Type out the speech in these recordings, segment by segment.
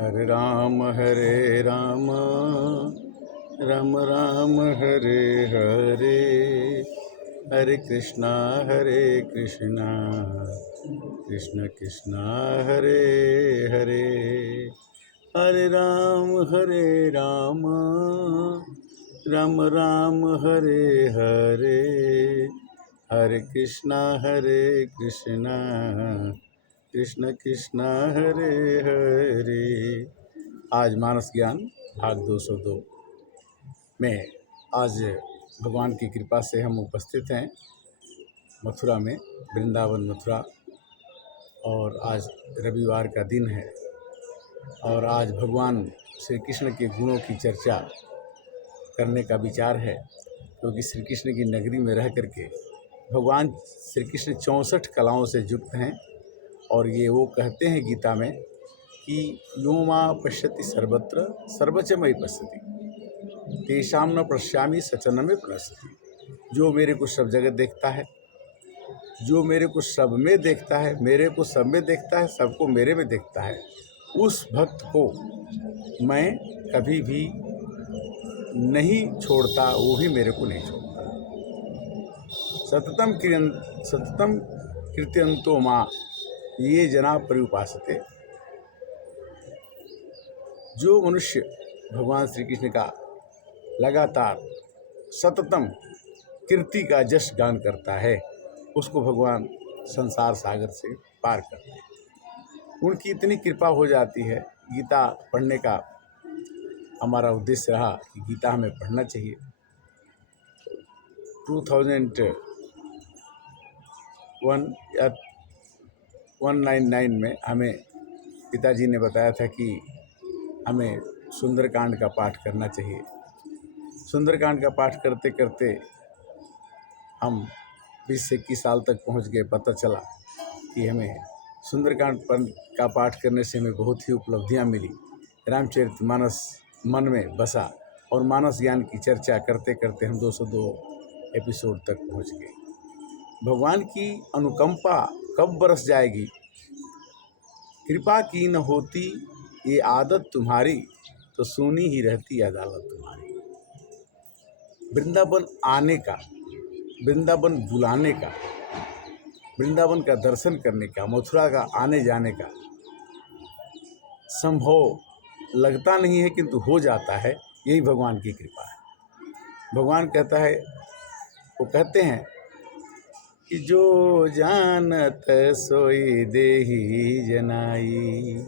हरे राम राम राम हरे हरे, हरे कृष्णा कृष्ण कृष्णा हरे हरे, हरे राम राम राम हरे हरे, हरे कृष्णा कृष्ण कृष्ण हरे हरे। आज मानस ज्ञान भाग 202 में आज भगवान की कृपा से हम उपस्थित हैं मथुरा में, वृंदावन मथुरा। और आज रविवार का दिन है और आज भगवान श्री कृष्ण के गुणों की चर्चा करने का विचार है, क्योंकि श्री कृष्ण की नगरी में रह करके भगवान श्री कृष्ण 64 कलाओं से युक्त हैं। और ये वो कहते हैं गीता में कि यो मां पश्यति सर्वत्र सर्वच मयि पश्यति तेषां न पश्यामि सचन में प्रणश्यति। जो मेरे को सब जगह देखता है, जो मेरे को सब में देखता है, मेरे को सब में देखता है, सबको मेरे में देखता है, उस भक्त को मैं कभी भी नहीं छोड़ता, वो भी मेरे को नहीं छोड़ता। सततम कीर्तयन्तो मां ये जना पर्युपासते। जो मनुष्य भगवान श्री कृष्ण का लगातार सततम कीर्ति का जश गान करता है, उसको भगवान संसार सागर से पार करते हैं। उनकी इतनी कृपा हो जाती है। गीता पढ़ने का हमारा उद्देश्य रहा कि गीता हमें पढ़ना चाहिए। 2001 या 199 में हमें पिताजी ने बताया था कि हमें सुंदरकांड का पाठ करना चाहिए। सुंदरकांड का पाठ करते करते हम 20 से 21 साल तक पहुंच गए। पता चला कि हमें सुंदरकांड का पाठ करने से हमें बहुत ही उपलब्धियां मिली। रामचरितमानस मन में बसा और मानस ज्ञान की चर्चा करते करते हम 202 एपिसोड तक पहुंच गए। भगवान की अनुकंपा कब बरस जाएगी, कृपा की न होती ये आदत तुम्हारी, तो सुनी ही रहती अदालत तुम्हारी। वृंदावन आने का, वृंदावन बुलाने का, वृंदावन का दर्शन करने का, मथुरा का आने जाने का संभव लगता नहीं है, किंतु हो जाता है। यही भगवान की कृपा है। भगवान कहता है, वो कहते हैं कि जो जानत सोई देहि जनाई,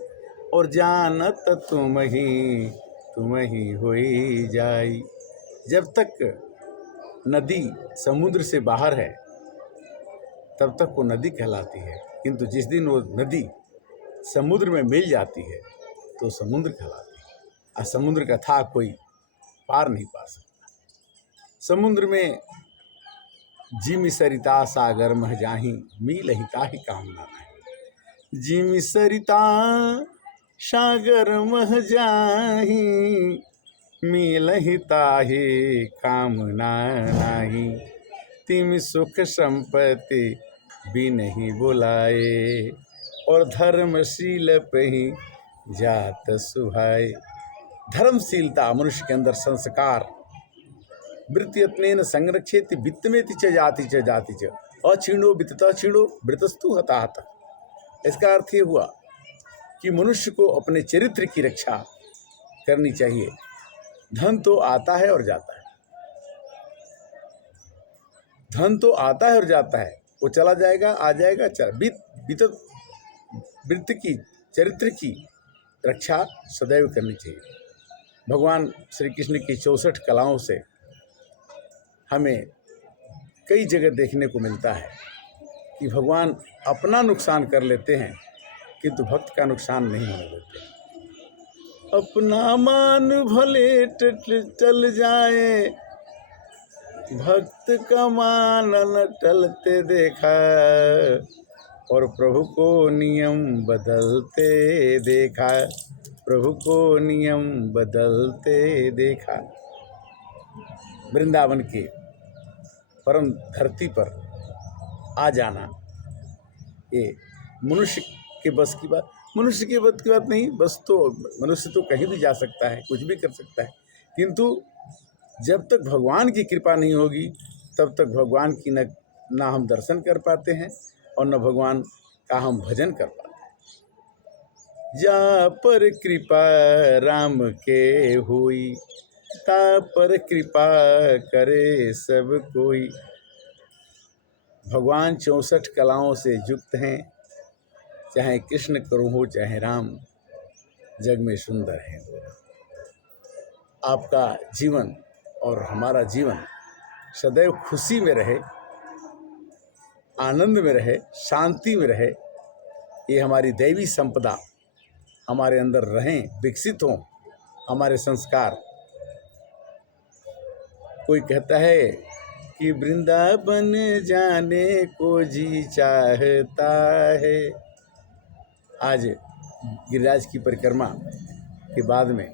और जानत तुम ही होई जाई। जब तक नदी समुद्र से बाहर है तब तक वो नदी कहलाती है, किंतु जिस दिन वो नदी समुद्र में मिल जाती है तो समुद्र कहलाती है। और समुद्र का था कोई पार नहीं पा सकता। समुद्र में जिमि सरिता सागर मह जाहि, मिलहि ताहि कामना नहीं। जिमि सरिता सागर मह जाहि, मिलहि ताहि कामना नाही। तिम सुख संपत्ति बिनहि बुलाए, और धर्मशील पहि जात सुहाए। धर्मशीलता मनुष्य के अंदर संस्कार, वृत्तियत्नेन संरक्षेति वित्तमेति च जाति च अक्षीणो वित्तता क्षीणो वृतस्तु हताहत। इसका अर्थ ये हुआ कि मनुष्य को अपने चरित्र की रक्षा करनी चाहिए। धन तो आता है और जाता है, धन तो आता है और जाता है, वो चला जाएगा, आ जाएगा, वृत्ति की, चरित्र की रक्षा सदैव करनी चाहिए। भगवान श्री कृष्ण की 64 कलाओं से हमें कई जगह देखने को मिलता है कि भगवान अपना नुकसान कर लेते हैं, किंतु भक्त का नुकसान नहीं होने देते। अपना मान भले टल जाए, भक्त का मान न टलते देखा, और प्रभु को नियम बदलते देखा, प्रभु को नियम बदलते देखा। वृंदावन के परम धरती पर आ जाना ये मनुष्य के बस की बात। मनुष्य के बस की बात नहीं, बस तो मनुष्य तो कहीं भी जा सकता है, कुछ भी कर सकता है, किंतु जब तक भगवान की कृपा नहीं होगी तब तक भगवान की ना हम दर्शन कर पाते हैं और न भगवान का हम भजन कर पाते हैं। जा पर कृपा राम के हुई, ता पर कृपा करे सब कोई। भगवान 64 कलाओं से युक्त हैं, चाहे कृष्ण करो हो चाहे राम, जग में सुंदर है दोनों। आपका जीवन और हमारा जीवन सदैव खुशी में रहे, आनंद में रहे, शांति में रहे, ये हमारी दैवी संपदा हमारे अंदर रहें, विकसित हों हमारे संस्कार। कोई कहता है कि वृंदावन जाने को जी चाहता है। आज गिरिराज की परिक्रमा के बाद में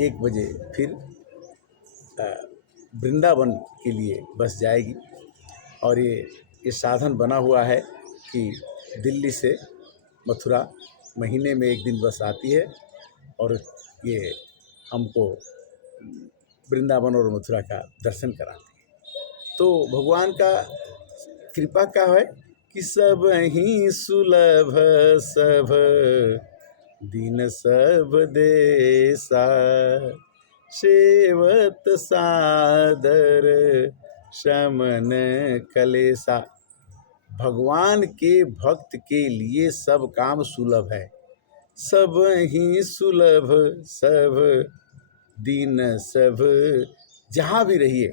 1 बजे फिर वृंदावन के लिए बस जाएगी और ये साधन बना हुआ है कि दिल्ली से मथुरा महीने में 1 दिन बस आती है और ये हमको वृंदावन और मथुरा का दर्शन कराती है। तो भगवान का कृपा का है कि सब ही सुलभ सब दीन सब देसा, सेवत सादर शमन कलेसा। भगवान के भक्त के लिए सब काम सुलभ है, सब ही सुलभ सब दीन सब। जहाँ भी रहिए,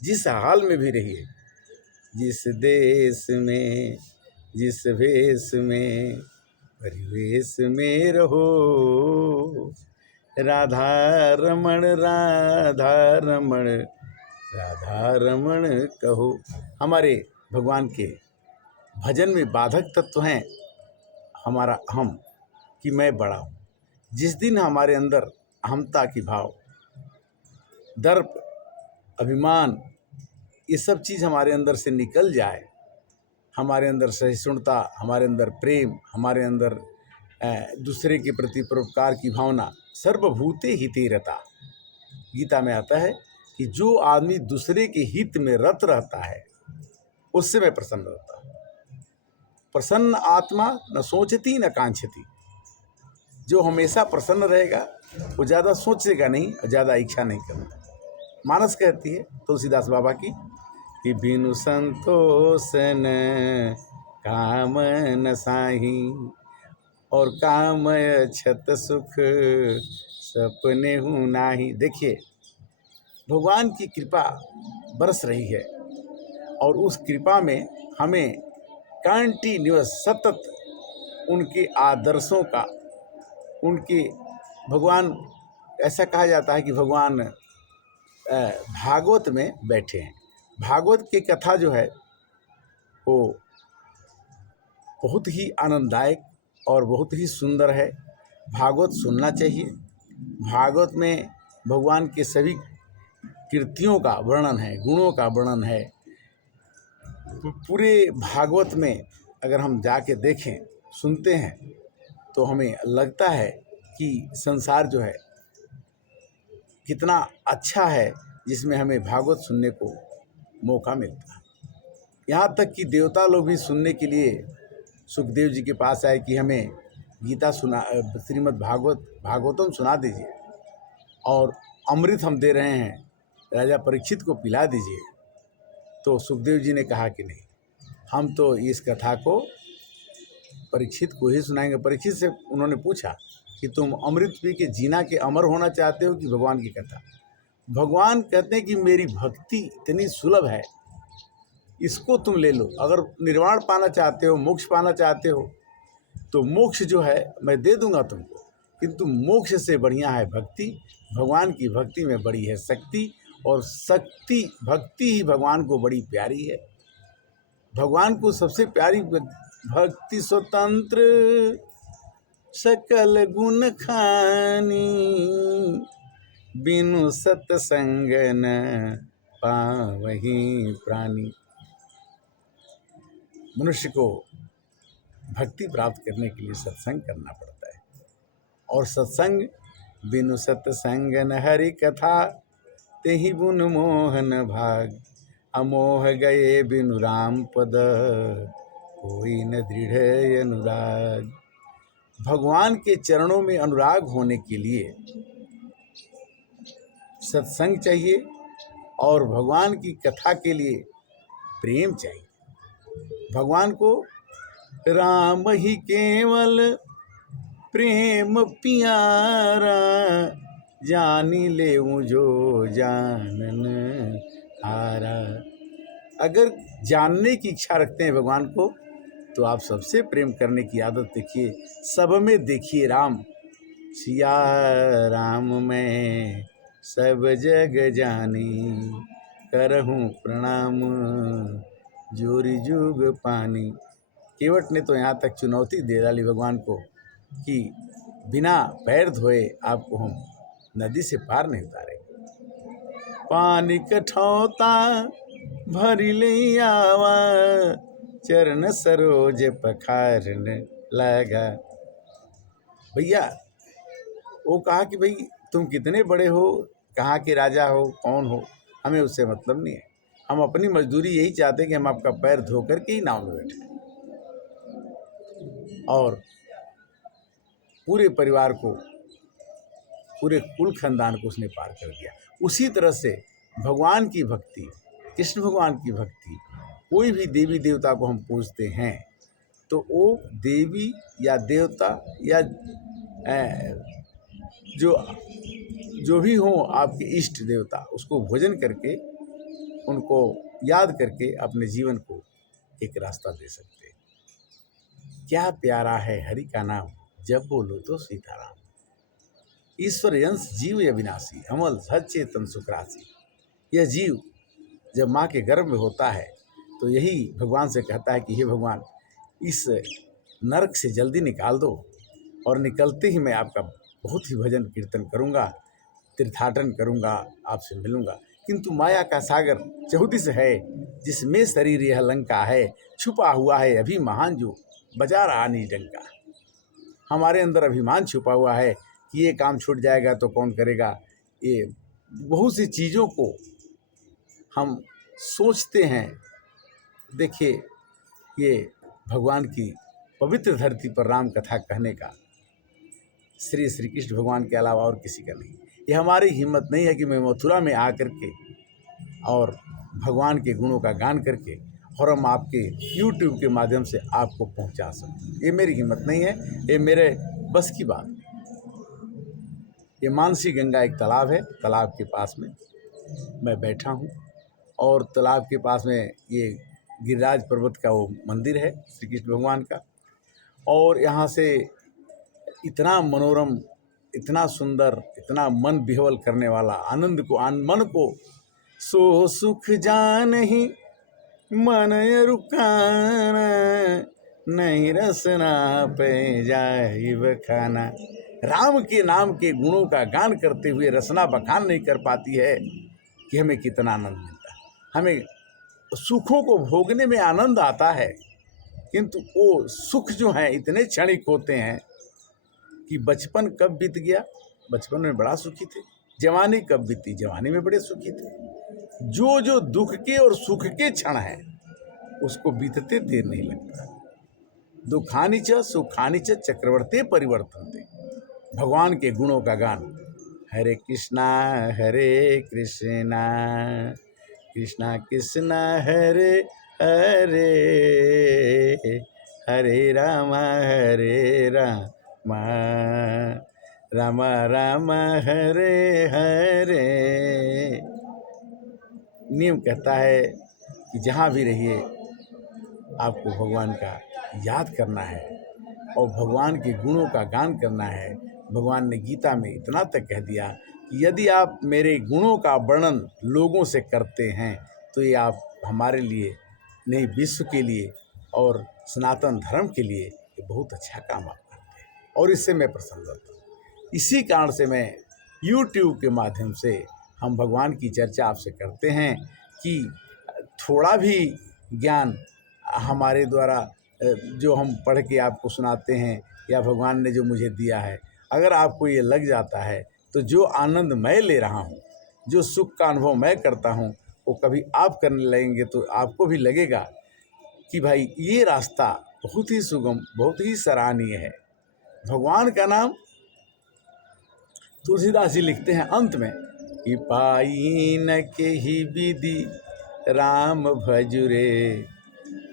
जिस हाल में भी रहिए, जिस देश में जिस भेष में परिवेश में रहो, राधा रमण राधा रमण राधा रमण कहो। हमारे भगवान के भजन में बाधक तत्व हैं हमारा अहम, कि मैं बड़ा हूँ। जिस दिन हमारे अंदर अहमता की भाव, दर्प, अभिमान, ये सब चीज़ हमारे अंदर से निकल जाए, हमारे अंदर सहिष्णुता, हमारे अंदर प्रेम, हमारे अंदर दूसरे के प्रति परोपकार की भावना, सर्वभूते हिते रता। गीता में आता है कि जो आदमी दूसरे के हित में रत रहता है उससे मैं प्रसन्न रहता हूँ। प्रसन्न आत्मा न सोचती न कांक्षती। जो हमेशा प्रसन्न रहेगा वो ज़्यादा सोचेगा नहीं और ज़्यादा इच्छा नहीं करता। मानस कहती है तुलसीदास बाबा की कि बिनु संतोष न काम न साही, और काम छत सुख सपने हूँ नाही। देखिए, भगवान की कृपा बरस रही है और उस कृपा में हमें कंटिन्यूअस सतत उनके आदर्शों का, उनके भगवान, ऐसा कहा जाता है कि भगवान भागवत में बैठे हैं। भागवत की कथा जो है वो बहुत ही आनंददायक और बहुत ही सुंदर है। भागवत सुनना चाहिए। भागवत में भगवान के सभी कृतियों का वर्णन है, गुणों का वर्णन है। पूरे भागवत में अगर हम जाके देखें, सुनते हैं, तो हमें लगता है कि संसार जो है कितना अच्छा है, जिसमें हमें भागवत सुनने को मौका मिलता है। यहाँ तक कि देवता लोग भी सुनने के लिए सुखदेव जी के पास आए कि हमें गीता सुना, श्रीमद् भागवतम सुना दीजिए, और अमृत हम दे रहे हैं, राजा परीक्षित को पिला दीजिए। तो सुखदेव जी ने कहा कि नहीं, हम तो इस कथा को परीक्षित को ही सुनाएंगे। परीक्षित से उन्होंने पूछा कि तुम अमृत पी के जीना के अमर होना चाहते हो कि भगवान की कथा? भगवान कहते हैं कि मेरी भक्ति इतनी सुलभ है, इसको तुम ले लो। अगर निर्वाण पाना चाहते हो, मोक्ष पाना चाहते हो, तो मोक्ष जो है मैं दे दूंगा तुमको, किंतु मोक्ष से बढ़िया है भक्ति। भगवान की भक्ति में बड़ी है शक्ति, और शक्ति भक्ति ही भगवान को बड़ी प्यारी है। भगवान को सबसे प्यारी भक्ति स्वतंत्र सकल गुण खानी, बिनु सत्संग न पावहीं प्राणी। मनुष्य को भक्ति प्राप्त करने के लिए सत्संग करना पड़ता है। और सत्संग बिनु सत्संग न हरि कथा, तेहि बुन मोहन भाग। अमोह गए बिनु राम पद, कोई न दृढ़ अनुराग। भगवान के चरणों में अनुराग होने के लिए सत्संग चाहिए और भगवान की कथा के लिए प्रेम चाहिए। भगवान को राम ही केवल प्रेम प्यारा, जानी ले जो जानन हारा। अगर जानने की इच्छा रखते हैं भगवान को, तो आप सबसे प्रेम करने की आदत देखिए, सब में देखिए राम। सिया राम मैं सब जग जानी, करहूँ प्रणाम जोरी जुग पानी। केवट ने तो यहाँ तक चुनौती दे डाली भगवान को कि बिना पैर धोए आपको हम नदी से पार नहीं उतारेंगे। पानी कठौता भरी ले आवा, चरण सरोज पखारन लगा। भैया वो कहा कि भाई तुम कितने बड़े हो, कहाँ के राजा हो, कौन हो, हमें उससे मतलब नहीं है। हम अपनी मजदूरी यही चाहते हैं कि हम आपका पैर धो करके ही नाव में बैठे। और पूरे परिवार को, पूरे कुल खानदान को उसने पार कर दिया। उसी तरह से भगवान की भक्ति, कृष्ण भगवान की भक्ति, कोई भी देवी देवता को हम पूजते हैं तो वो देवी या देवता या जो भी हो आपके इष्ट देवता, उसको भोजन करके, उनको याद करके अपने जीवन को एक रास्ता दे सकते हैं। क्या प्यारा है हरि का नाम, जब बोलो तो सीताराम। ईश्वर अंश जीव अविनाशी, अमल सचेतन सुखराशि। यह जीव जब माँ के गर्भ में होता है तो यही भगवान से कहता है कि हे भगवान, इस नरक से जल्दी निकाल दो, और निकलते ही मैं आपका बहुत ही भजन कीर्तन करूँगा, तीर्थाटन करूँगा, आपसे मिलूँगा। किंतु माया का सागर चहुदिस है, जिसमें शरीर यह लंका है। छुपा हुआ है अभी महान, जो बजा रहा निडंका। हमारे अंदर अभिमान छुपा हुआ है कि ये काम छूट जाएगा तो कौन करेगा। ये बहुत सी चीज़ों को हम सोचते हैं। देखिए, ये भगवान की पवित्र धरती पर राम कथा कहने का श्री कृष्ण भगवान के अलावा और किसी का नहीं। ये हमारी हिम्मत नहीं है कि मैं मथुरा में आकर के और भगवान के गुणों का गान करके और हम आपके YouTube के माध्यम से आपको पहुंचा सकते। ये मेरी हिम्मत नहीं है, ये मेरे बस की बात नहीं। ये मानसी गंगा एक तालाब है, तालाब के पास में मैं बैठा हूँ, और तालाब के पास में ये गिरिराज पर्वत का वो मंदिर है श्री कृष्ण भगवान का। और यहाँ से इतना मनोरम, इतना सुंदर, इतना मन विह्वल करने वाला, आनंद को, मन को सो सुख जान ही मन रुकाना, नहीं रसना पे जाए बखाना। राम के नाम के गुणों का गान करते हुए रसना बखान नहीं कर पाती है कि हमें कितना आनंद मिलता है। हमें सुखों को भोगने में आनंद आता है, किंतु वो सुख जो हैं इतने क्षणिक होते हैं कि बचपन कब बीत गया, बचपन में बड़ा सुखी थे, जवानी कब बीती, जवानी में बड़े सुखी थे। जो दुख के और सुख के क्षण हैं उसको बीतते देर नहीं लगता। दुखानि च सुखानि च चक्रवर्ती परिवर्तन्ते। भगवान के गुणों का गान, हरे कृष्णा कृष्णा कृष्णा हरे हरे, हरे राम राम राम हरे हरे। नियम कहता है कि जहाँ भी रहिए आपको भगवान का याद करना है और भगवान के गुणों का गान करना है। भगवान ने गीता में इतना तक कह दिया कि यदि आप मेरे गुणों का वर्णन लोगों से करते हैं तो ये आप हमारे लिए नहीं, विश्व के लिए और सनातन धर्म के लिए ये बहुत अच्छा काम आप करते हैं, और इससे मैं प्रसन्न होता हूँ। इसी कारण से मैं YouTube के माध्यम से हम भगवान की चर्चा आपसे करते हैं कि थोड़ा भी ज्ञान हमारे द्वारा जो हम पढ़ के आपको सुनाते हैं या भगवान ने जो मुझे दिया है, अगर आपको ये लग जाता है तो जो आनंद मैं ले रहा हूँ, जो सुख का अनुभव मैं करता हूँ, वो कभी आप करने लगेंगे तो आपको भी लगेगा कि भाई ये रास्ता बहुत ही सुगम, बहुत ही सराहनीय है। भगवान का नाम तुलसीदास जी लिखते हैं अंत में कि पाई न के ही विधि राम भजुरे,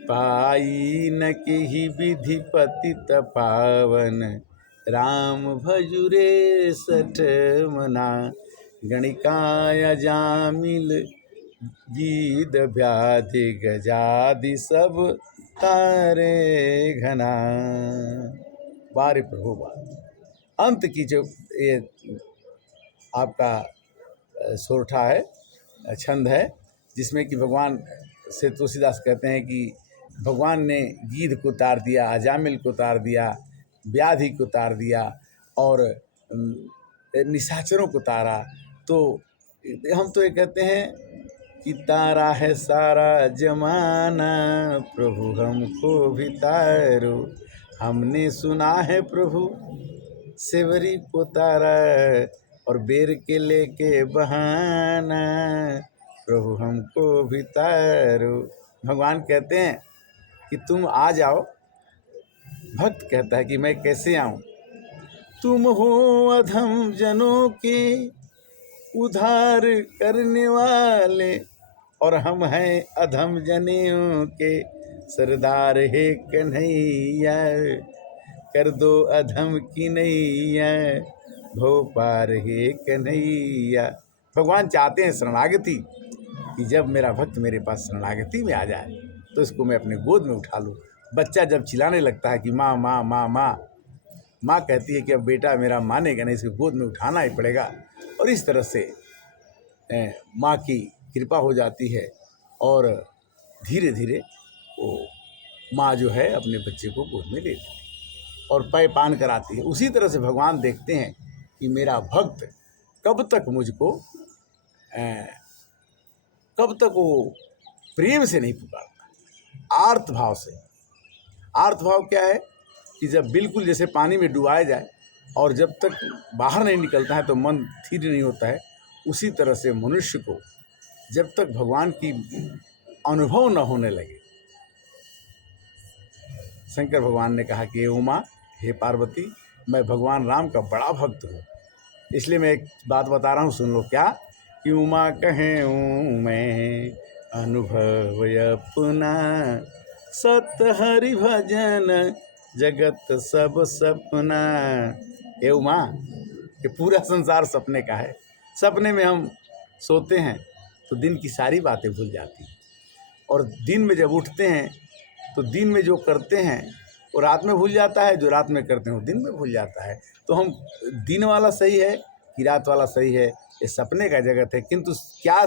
पाई न के ही विधि पतित पावन, राम भजुरे सठ मना, गणिकाय जामिल गीद व्याधि गजादि सब तारे घना। बारे प्रभु बात अंत की जो ये आपका सोरठा है, छंद है, जिसमें कि भगवान से तुलसीदास कहते हैं कि भगवान ने गीध को उतार दिया, अजामिल को उतार दिया, व्याधि को उतार दिया और निशाचरों को तारा। तो हम तो ये कहते हैं कि तारा है सारा जमाना, प्रभु हमको भी तारो, हमने सुना है प्रभु सेवरी को तारा, और बेर के लेके बहाना, प्रभु हमको भी तारो। भगवान कहते हैं कि तुम आ जाओ। भक्त कहता है कि मैं कैसे आऊं? तुम हो अधम जनों के उद्धार करने वाले, और हम हैं अधम जनियों के सरदार है कन्हैया, कर दो अधम की नैया, भो पार है कन्हैया। भगवान चाहते हैं शरणागति, कि जब मेरा भक्त मेरे पास शरणागति में आ जाए तो इसको मैं अपने गोद में उठा लूँ। बच्चा जब चिल्लाने लगता है कि माँ माँ माँ माँ, माँ कहती है कि अब बेटा मेरा मानेगा नहीं, इसको गोद में उठाना ही पड़ेगा। और इस तरह से माँ की कृपा हो जाती है और धीरे धीरे वो माँ जो है अपने बच्चे को गोद में ले लेती है और पय पान कराती है। उसी तरह से भगवान देखते हैं कि मेरा भक्त कब तक मुझको कब तक वो प्रेम से नहीं पुकारता, आर्त भाव से। आर्त भाव क्या है कि जब बिल्कुल जैसे पानी में डुबाया जाए और जब तक बाहर नहीं निकलता है तो मन स्थिर नहीं होता है, उसी तरह से मनुष्य को जब तक भगवान की अनुभव न होने लगे। शंकर भगवान ने कहा कि हे उमा, हे पार्वती, मैं भगवान राम का बड़ा भक्त हूँ, इसलिए मैं एक बात बता रहा हूँ, सुन लो। क्या कि उमा कहें मैं अनुभव अपना, सत हरि भजन जगत सब सपना। हे उमा, ये पूरा संसार सपने का है। सपने में हम सोते हैं तो दिन की सारी बातें भूल जाती हैं, और दिन में जब उठते हैं तो दिन में जो करते हैं वो रात में भूल जाता है, जो रात में करते हैं वो दिन में भूल जाता है। तो हम दिन वाला सही है कि रात वाला सही है, ये सपने का जगत है। किंतु क्या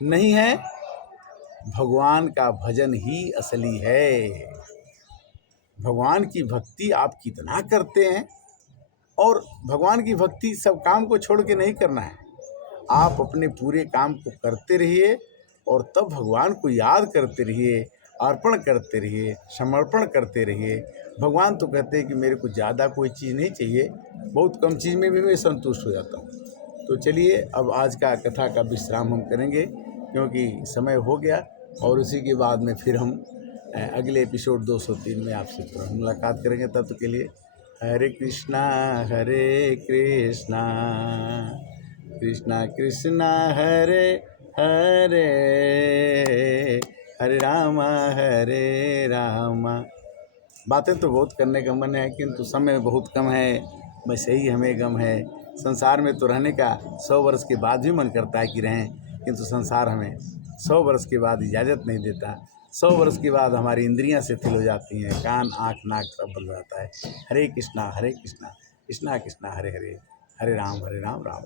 नहीं है? भगवान का भजन ही असली है। भगवान की भक्ति आप कितना करते हैं, और भगवान की भक्ति सब काम को छोड़ के नहीं करना है। आप अपने पूरे काम को करते रहिए और तब भगवान को याद करते रहिए, अर्पण करते रहिए, समर्पण करते रहिए। भगवान तो कहते हैं कि मेरे को ज़्यादा कोई चीज़ नहीं चाहिए, बहुत कम चीज़ में भी मैं संतुष्ट हो जाता हूँ। तो चलिए अब आज का कथा का विश्राम हम करेंगे, क्योंकि समय हो गया, और उसी के बाद में फिर हम अगले एपिसोड 203 में आपसे मुलाकात करेंगे। तब तक के लिए हरे कृष्णा कृष्णा कृष्णा हरे हरे, हरे रामा। बातें तो बहुत करने का मन है, किंतु समय बहुत कम है, बस यही हमें गम है। संसार में तो रहने का 100 वर्ष के बाद भी मन करता है कि रहें, किंतु संसार हमें 100 वर्ष के बाद इजाज़त नहीं देता। 100 वर्ष के बाद हमारी इंद्रियां शिथिल हो जाती हैं, कान आँख नाक सब बंद हो जाता है। हरे कृष्णा कृष्णा कृष्णा हरे हरे, हरे राम राम राम।